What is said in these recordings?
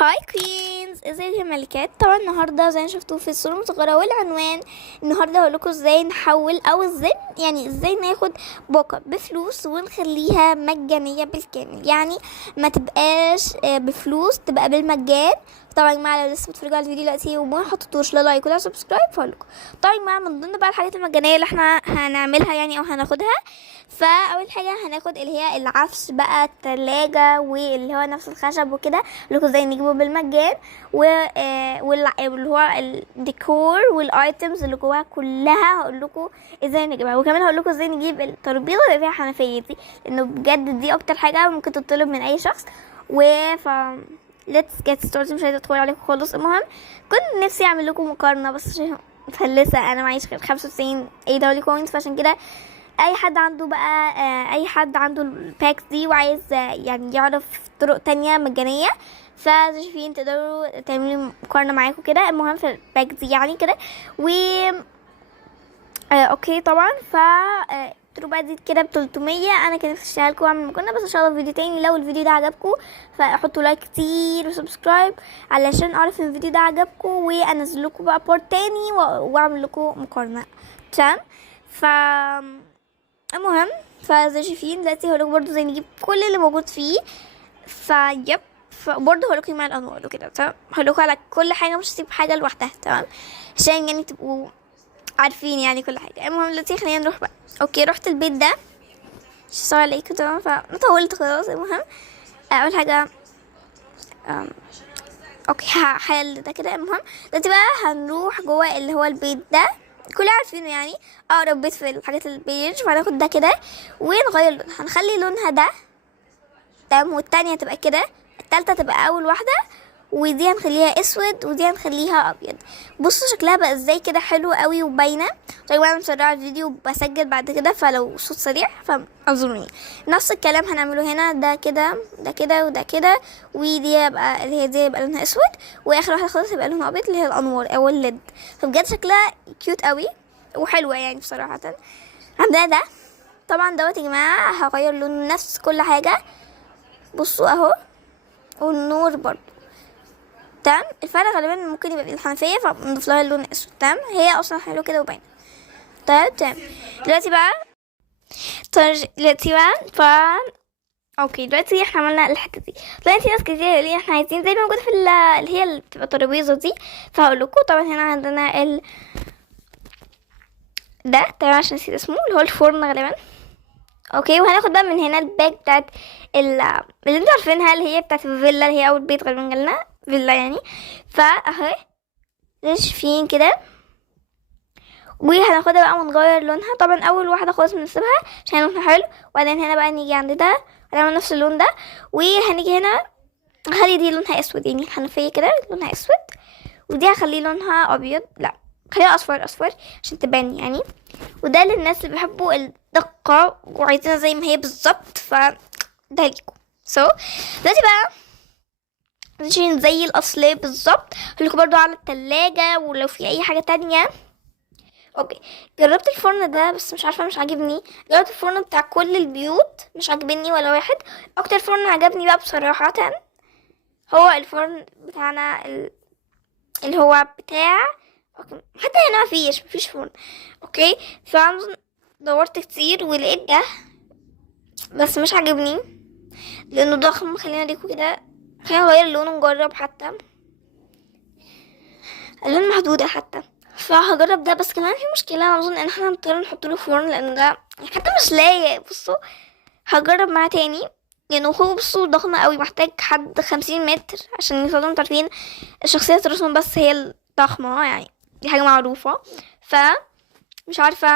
هاي كوينز، ازيكم يا ملكات؟ طبعا النهارده زي ما شفتوا في الصوره المصغره والعنوان، النهارده هقولكوا ازاي نحول او ازاي ناخد باقه بفلوس ونخليها مجانيه بالكامل. يعني ما تبقاش بفلوس، تبقى بالمجان. طبعا يا جماعه لو لسه بتتفرجوا على الفيديو دلوقتي وما حطيتوش لا لايك ولا سبسكرايب فهقولكوا. طبعا يا جماعه من ضمن بقى الحاجات المجانيه اللي احنا هنعملها يعني او هناخدها، فاول حاجه هناخد اللي هي العفش بقى، التلاجة واللي هو نفس الخشب وكده، لكم ازاي نجيبه بالمجان، واللي هو الديكور والايتمز اللي جواها كلها هقول لكم ازاي نجيبها. وكمان هقول لكم ازاي نجيب الترابيزه اللي فيها حنفيه دي، لانه بجد دي اكتر حاجه ممكن تطلب من اي شخص. let's get started. مش عايزه ادخل عليكم خالص. المهم كنت نفسي اعمل لكم مقارنه بس عشان مفلسه، انا معيش غير 95 اي دولي كوينز، فعشان كده اي حد عنده بقى اي حد عنده الباكس دي وعايز يعني يعرف طرق تانية مجانية، فزي شايفين تقدروا تعملوا مقارنة معاكم كده. المهم في الباكس دي يعني كده و اوكي طبعا. ف تروح بقى تزيد كده ب300. انا كده اشتغل لكم واعمل مقارنة، بس ان شاء الله في فيديو تاني. لو الفيديو ده عجبكم فحطوا لايك كتير وسبسكرايب علشان اعرف ان الفيديو ده عجبكم وانزل لكم بقى بارت تاني واعمل لكم مقارنة. تمام. ف المهم فزي شايفين دلوقتي هقولكوا برضو زي نجيب كل اللي موجود فيه. فيب برضه هقولكوا مع الانوار وكده. تمام، هقولكوا على كل حاجه، مش هسيب حاجه لوحدها. تمام، عشان يعني تبقوا عارفين يعني كل حاجه. المهم دلوقتي خلينا نروح بقى. اوكي، رحت البيت ده مش صار عليكم. تمام، فطولت خلاص. المهم اول حاجه اوكي هحل ده كده. المهم دلوقتي بقى هنروح جوه اللي هو البيت ده، كلنا عارفينه يعني، اقرب بيت في الحاجات البيج. فهناخد ده كده ونغير لون، هنخلي لونها ده تمام، والتانية تبقى كده، التالتة تبقى اول واحدة، ودي هنخليها اسود ودي هنخليها ابيض. بصوا شكلها بقى ازاي كده، حلو قوي وباينه. طيب انا مسرعه الفيديو وبسجل بعد كده، فلو صوت سريع فاعذروني. نفس الكلام هنعمله هنا، ده كده ده كده وده كده، ودي يبقى اللي هي دي يبقى لونها اسود، واخر واحده خالص يبقى لونها ابيض اللي هي الانوار او الليد. فبجد شكلها كيوت قوي وحلوه يعني بصراحه. عندنا ده طبعا دوت يا جماعه، هغير لون نفس كل حاجه. بصوا اهو، والنور برضو تمام. الفرق غالبا ممكن يبقى الحنفيه فنضيف لها اللون الاسود. تمام، هي اصلا حلو كده وباينه. طيب تمام. دلوقتي بقى اوكي دلوقتي احنا عملنا الحته دي. دلوقتي ناس كتير يقولوا لي احنا عايزين زي ما موجود في اللي هي اللي بتبقى الترابيزه دي، فهقول لكم طبعا هنا عندنا ده تمام، عشان نسيت اسمه، اللي هو الفرن غالبا. اوكي، وهناخد بقى من هنا الباك بتاعت اللي انتوا عارفينها، اللي هي بتاعت الفيلا، اللي هي اول بيت غالبا جالنا فيلا يعني. فاهي شايفين كده، وهناخدها بقى ونغير لونها. طبعا اول واحده خالص بنسيبها عشان لونها حلو، وبعدين هنا بقى نيجي عند ده ونعمل نفس اللون ده، وهنيجي هنا نخلي دي لونها اسود، يعني الحنفيه كده لونها اسود، ودي هخليه لونها ابيض، لا خليها اصفر عشان تبان يعني. وده للناس اللي بيحبوا الدقه وعايزينها زي ما هي بالظبط، فده ليكم. دلوقتي بقى عشان زي الاصلية بالظبط هقولكوا برضو على التلاجة ولو في اي حاجة تانية. اوكي، جربت الفرن ده بس مش عارفة، مش عاجبني. جربت الفرن بتاع كل البيوت مش عاجبني ولا واحد. اكتر فرن عجبني بقى بصراحة هو الفرن بتاعنا اللي هو بتاع حتى هنا مفيش فرن. اوكي، دورت كتير ولقيت ده بس مش عاجبني لانه ضخم. خلينا ليكوا كده، خلينا نغير لونه ونجرب. حتى اللون محدودة حتى، فهجرب ده. بس كمان في مشكلة، انا اظن ان احنا هنضطر نحط له فرن لان ده حتى مش لايق. بصوا هجرب معاه تاني لانه هو بصوا ضخم قوي، محتاج حد 50 متر عشان يوصلوا. انتوا عارفين الشخصية الرسم بس هي الضخمة يعني، دي حاجة معروفة. ف مش عارفة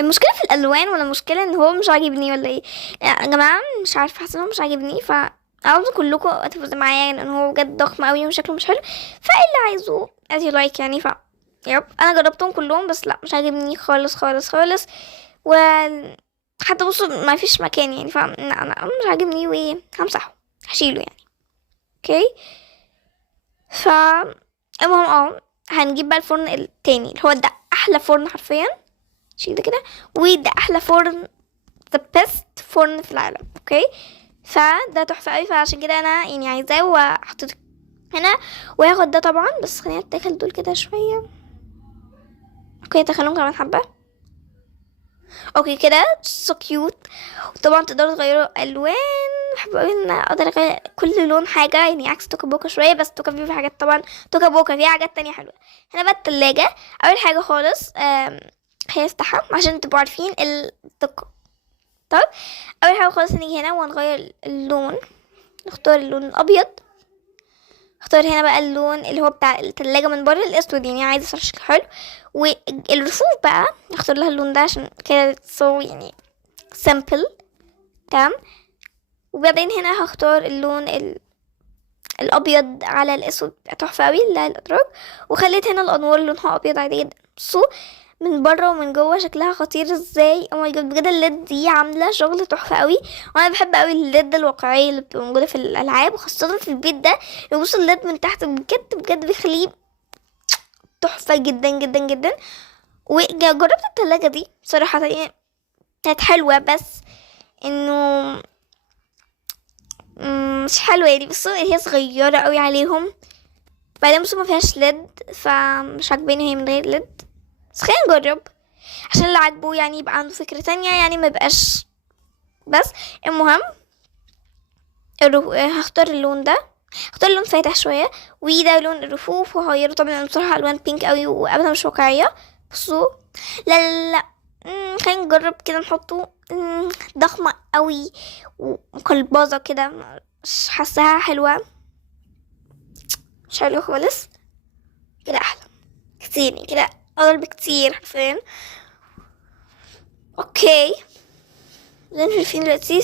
المشكلة في الالوان ولا المشكلة ان هو مش عاجبني ولا ايه يا جماعة؟ مش عارفة، حاسة انه مش عاجبني. عاوزة كلكم تفوزوا معايا لان هو بجد ضخم قوي وشكله مش حلو. فاللي عايزه as you like يعني. يب انا جربتهم كلهم بس لا مش عاجبني خالص خالص خالص. و حتى بصوا ما فيش مكان يعني. لا انا مش عاجبني وهمسحه، هشيله يعني. اوكي، ف المهم هنجيب بقى الفرن التاني اللي هو ده احلى فرن حرفيا. شيل ده كده، وده احلى فرن، the best فرن في العالم. اوكي، فده تحفة قوي، فعشان كده انا يعني عايزاه وحطيته هنا. وهاخد ده طبعا، بس خلينا نتاكل دول كده شوية. اوكي تخليهم كمان حبة. اوكي كده سو كيوت. وطبعا تقدروا تغيروا الوان. بحب قوي ان اقدر اغير كل لون حاجه، يعني عكس توكا بوكا شويه، بس توكا فيه حاجات طبعا، توكا بوكا فيها حاجات تانية حلوه. هنا بقى التلاجة. اول حاجه خالص هي افتحها عشان تبقوا عارفين التوكا. طيب اول حاجه خالص نيجي هنا ونغير اللون، نختار اللون الابيض. اختار هنا بقى اللون اللي هو بتاع التلاجة من بره الاسود، يعني عايزه صراحه شكله حلو. والرفوف بقى اختار لها اللون ده عشان كده سو يعني سامبل. تمام. وبعدين هنا هختار اللون الابيض على الاسود، تحفه قوي للاتراك. وخليت هنا الانوار لونها ابيض عادي جدا. بصوا من بره ومن جوه شكلها خطير ازاي. او ماي جاد بجد الليد دي عامله شغل تحفه قوي. وانا بحب قوي الليد الواقعيه اللي بتبقى موجوده في الالعاب، وخاصه في البيت ده. بصوا الليد من تحت بجد بجد بيخليه تحفه جدا جدا جدا. وجربت التلاجة دي صراحه يعني كانت حلوه، بس انه مش حلوه يعني. بصوا هي صغيره قوي عليهم. بعدين بصوا ما فيهاش ليد، فمش عاجباني هي من غير ليد. بس خلينا نجرب عشان اللي عاجبه يعني يبقى عنده فكره تانية، يعني ما يبقاش بس. المهم هختار اللون ده، هختار لون فاتح شويه، وده لون الرفوف. وهغيره طبعا لان بصراحه الوان بينك قوي وابدا مش واقعيه. بصوا لا لا لا. خلينا نجرب كده نحطه. ضخمه قوي ومقلبظه كده، مش حاساها حلوه، مش حلو خالص. كده احلى كتير، كده افضل بكتير حرفيا. اوكي زي ما شايفين دلوقتي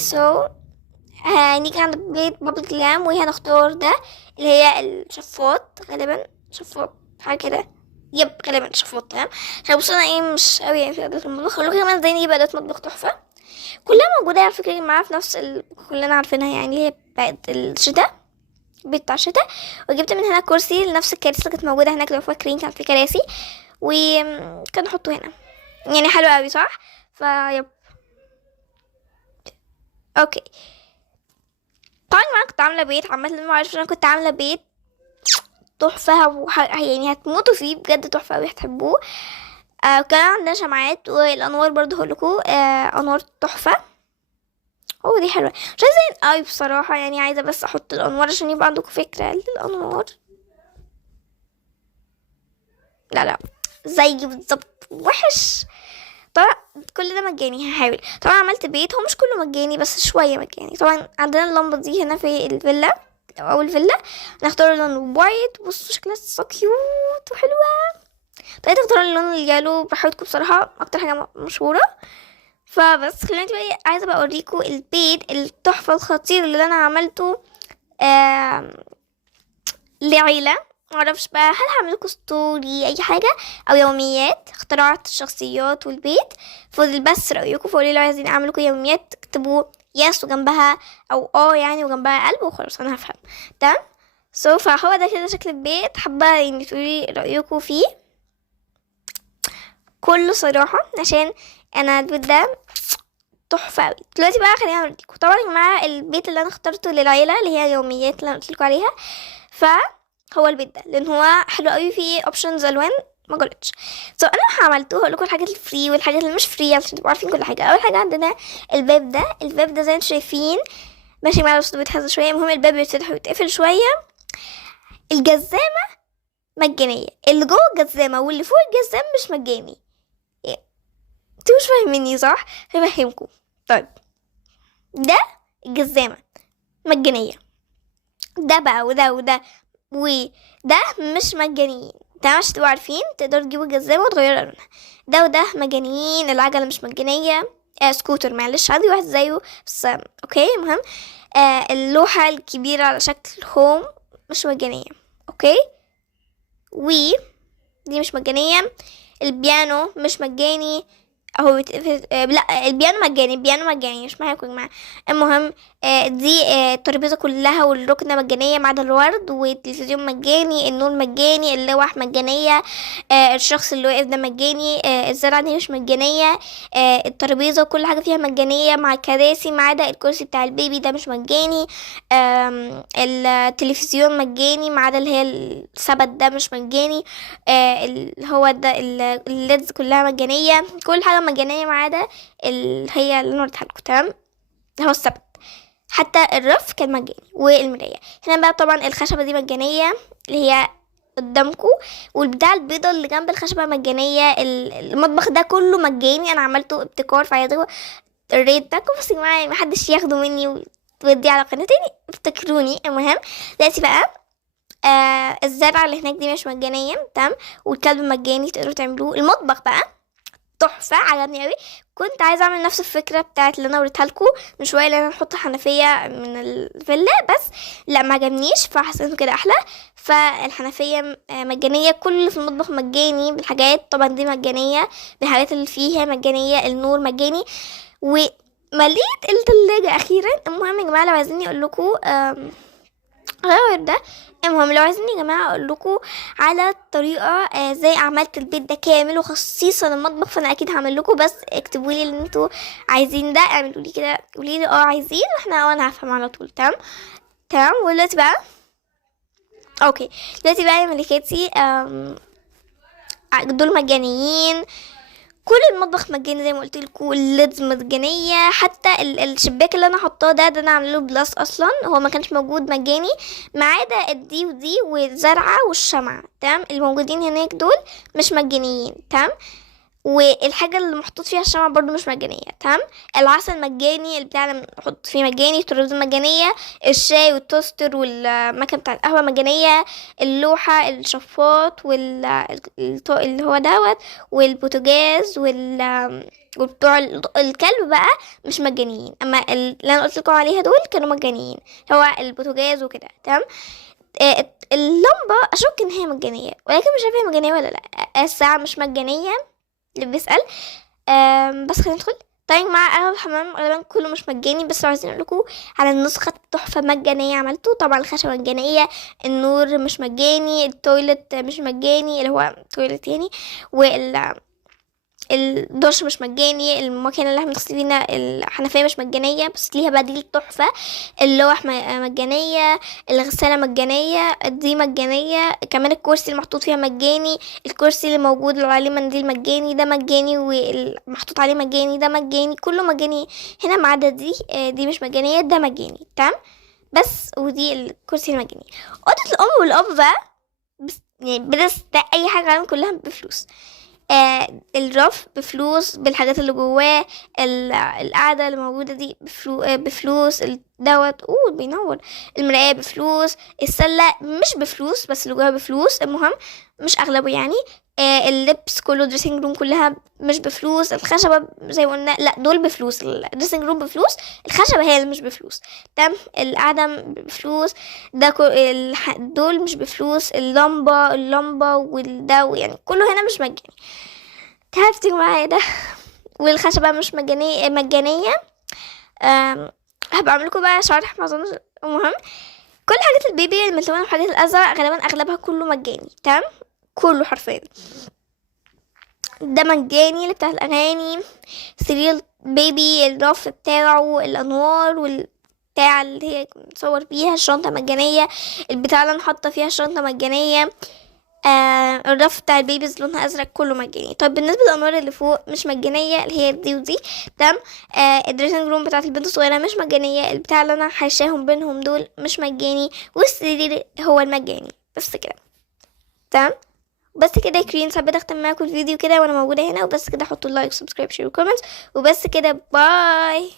هنيجي عند بيت بابل جلام، وهي هنختار ده اللي هي الشفاط، غالبا شفاط حاجه كده. يب غالبا شفاط. تمام. عشان بصوا انا مش قوي يعني في ادوات المطبخ. هقول كمان ازاي نجيب ادوات مطبخ تحفه كلها موجوده على فكره معاها في نفس كلنا عارفينها، يعني اللي هي بتاعت الشتاء، البيت بتاع الشتاء. وجبت من هنا كرسي لنفس الكراسي اللي كانت موجوده هناك لو فاكرين، كان في كراسي وكان نحطه هنا، يعني حلو قوي صح. يب اوكي. طبعا انا كنت عامله بيت عامه، ما عارفه انا كنت عامله بيت تحفه يعني هتموتوا فيه بجد، تحفه قوي هتحبوه. وكان عندنا شمعات والانوار برضو هقولكوا انوار تحفه. دي حلوه، مش عايزه قوي بصراحه، يعني عايزه بس احط الانوار عشان يبقى عندكم فكره للانوار. لا لا زي بالظبط وحش. طبعا كل ده مجاني، هحاول. طبعا عملت بيت هو مش كله مجاني بس شويه مجاني. طبعا عندنا اللمبه دي هنا في الفيلا او اول فيلا، نختار اللون وايت. بصوا شكلها سو كيوت وحلوه. طيب تختاروا اللون اليالو براحتكم بصراحه، اكتر حاجه مشهوره. فبس خلينا دلوقتي عايزه بقى اوريكم البيت التحفه الخطير اللي انا عملته لعيله. معرفش بقى هل هعملكوا ستوري اي حاجه او يوميات اختراعات الشخصيات والبيت. فاضل بس رايكم، فقولي لو عايزين اعملكوا يوميات اكتبوا يس وجنبها او يعني وجنبها قلب وخلاص انا هفهم. تمام. فهو ده كده شكل البيت. حابه يعني تقولي رايكم فيه كله صراحه، عشان انا البيت ده تحفه قوي. دلوقتي بقى خلينا اوريكم. طبعا يا جماعه البيت اللي انا اخترته للعيله اللي هي يوميات اللي انا قلت لكم عليها، هو البيت ده لان هو حلو قوي، فيه اوبشنز الوان ما قلتش. انا عملته هقول لكم الحاجات الفري والحاجات اللي مش فري عشان تبقوا عارفين كل حاجه. اول حاجه عندنا الباب ده زي ما انتم شايفين ماشي معايا بس بيتهز شويه. المهم الباب بيتفتح ويتقفل شويه. الجزامه مجانيه، اللي جوه الجزامه واللي فوق الجزام مش مجاني. انتوا مش فاهميني صح؟ هفهمكم. طيب ده الجزامه مجانيه، ده بقى وده وده مش مجانيين. ده عشان تبقوا عارفين تقدروا تجيبوا الجزامة وتغيروا لونها. ده وده مجانيين. العجلة مش مجانية. سكوتر معلش عادي واحد زيه بس اوكي. المهم اللوحة الكبيرة على شكل هوم مش مجانية. اوكي دي مش مجانية. البيانو مش مجاني. لا البيانو مجاني، مش معايا يا جماعة. المهم دي الترابيزه كلها والركنه مجانيه ما عدا الورد، والتلفزيون مجاني، النور مجاني، اللوح مجانيه، الشخص اللي واقف ده مجاني، الزرعه دي مش مجانيه، الترابيزه وكل حاجه فيها مجانيه مع الكراسي ما عدا الكرسي بتاع البيبي ده مش مجاني، التلفزيون مجاني ما عدا اللي هي السبت ده مش مجاني، اللي هو ده الليدز كلها مجانيه، كل حاجه مجانيه ما عدا اللي هي اللي انا قلتها لكم. تمام، هو السبت. حتى الرف كان مجاني والمرايه. هنا بقى طبعا الخشبه دي مجانيه اللي هي قدامكم، والبتاع البيضه اللي جنب الخشبه مجانيه، المطبخ ده كله مجاني، انا عملته ابتكار فعايزه الريت بتاعكم بس يا جماعه محدش ياخده مني ويودي على قناه تاني، افتكروني. المهم دلوقتي بقى الزرعه اللي هناك دي مش مجانيه. تمام، والكلب مجاني تقدروا تعملوه. المطبخ بقى تحفه، عجبني قوي. كنت عايزه اعمل نفس الفكره بتاعت اللي انا وريتها لكم من شويه، اللي انا نحط حنفيه من الفيلا، بس لا ما عجبنيش فحسيت كده احلى. فالحنفيه مجانيه، كل اللي في المطبخ مجاني بالحاجات، طبعا دي مجانيه بالحاجات اللي فيها مجانيه، النور مجاني، ومليت التلاجة اخيرا. المهم يا جماعه لو عايزين اقول لكم غير ده، المهم لو عايزين يا جماعه اقول لكم على طريقه ازاي عملت البيت ده كامل وخصيصا المطبخ، فانا اكيد هعمل لكم، بس اكتبوا لي اللي انتوا عايزين ده، اعملوا لي كده، قولي لي عايزين، وانا هفهم على طول. تمام تمام. ودلوقتي بقى اوكي، دلوقتي بقى يا ملكاتي دول مجانيين، كل المطبخ مجاني زي ما قلت لكم، الليدز مجانيه، حتى الشباك اللي انا حطاه ده انا عامله له بلاس اصلا، هو ما كانش موجود مجاني ما عدا الدي ودي والزرعه والشمعه. تمام، الموجودين هناك دول مش مجانيين. تمام، والحاجه اللي محطوط فيها الشمعة برضو مش مجانيه. تمام، العسل مجاني، البتاع اللي محط فيه مجاني، التلفزيون مجانيه، الشاي والتوستر والمكنه بتاع القهوه مجانيه، اللوحه، الشفاط اللي هو دوت، والبوتاجاز وبتوع الكلب بقى مش مجانيين، اما اللي انا قلت لكم عليها دول كانوا مجانيين، هو البوتاجاز وكده. تمام، اللمبه اشك ان هي مجانيه، ولكن مش عارفه هي مجانيه ولا لا. الساعه مش مجانيه اللي بيسأل. بس خلينا ندخل. طيب مع اغلب الحمام غالبا كله مش مجاني، بس لو عايزين اقول لكم على النسخه التحفه مجانيه عملته، طبعا الخشبه مجانيه، النور مش مجاني، التويلت مش مجاني اللي هو تويلت يعني، الدش مش مجاني، المكان اللي احنا بنغسل فينا الحنفيه مش مجانيه بس ليها بديل تحفه، اللوح مجانيه، الغساله مجانيه، دي مجانيه كمان، الكرسي المحطوط فيها مجاني، الكرسي اللي موجود اللي عليه منديل مجاني ده مجاني، والمحطوط عليه مجاني ده مجاني، كله مجاني هنا ما عدا دي مش مجانيه، ده مجاني. تمام، بس ودي الكرسي المجاني. اوضه الام والاب بقى يعني بس ده اي حاجه عنهم كلها بفلوس. الرف بفلوس بالحاجات اللي جواه، القعدة اللي موجودة دي بفلوس، دوت بينور، المراية بفلوس، السلة مش بفلوس بس اللي جواها بفلوس، المهم مش اغلبه يعني، اللبس كله، دريسنج روم كلها مش بفلوس، الخشبة زي ما قلنا لا دول بفلوس، الدريسنج روم بفلوس، الخشبة هي اللي مش بفلوس. تمام، القعدة بفلوس، ده دول مش بفلوس، اللمبة والدو يعني كله هنا مش مجاني. تعبتوا معايا ده والخشبة مش مجانية. هبقى اعمل لكم بقى شرح ما اظنش. المهم كل حاجات البيبي الملونة والحاجات الازرق غالبا اغلبها كله مجاني. تمام، كله حرفيا ده مجاني، اللي بتاع الاغاني، سرير بيبي، الرف بتاعه، الانوار والبتاع اللي هي نصور بيها، الشنطة مجانية، البتاع اللي انا حاطة فيها الشنطة مجانية، الرف بتاع البيبيز لونها ازرق كله مجاني. طيب بالنسبه للانوار اللي فوق مش مجانيه اللي هي دي ودي. تمام، الدريسنج روم بتاعت البنت الصغيره مش مجانيه، البتاع اللي انا حاشاهم بينهم دول مش مجاني، والسرير هو المجاني. بس كده. تمام، بس كده يا كريم، حبيت اختم معاكم الفيديو كده وانا موجوده هنا، وبس كده حطوا لايك سبسكرايب شير وكومنت، وبس كده باي.